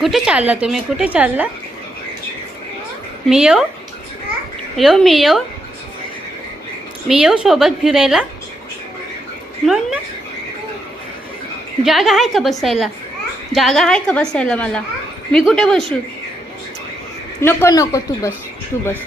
कुठे चालला तुम्ही? कुठे चालला? मी येऊ? मी येऊ सोबत फिरायला? म्हणून ना, जागा आहे का बसायला? जागा आहे का बसायला मला? मी कुठे बसू? नको नको, तू बस.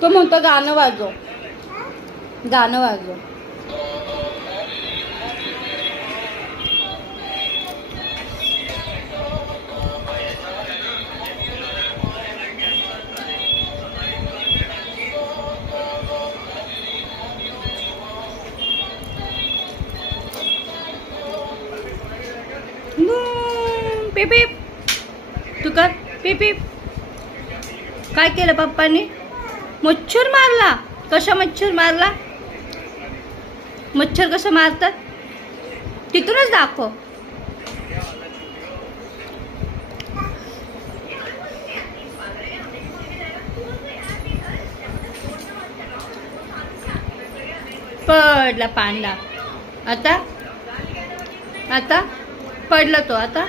तो म्हणतो गाणं वाजव. पिप पिप, तू कर पिप पिप. काय केलं पप्पांनी? मच्छर मारला. कसा मच्छर मारला? मच्छर कसं मारतात तिथूनच दाखव. पडला पांडा. आता पडला तो. आता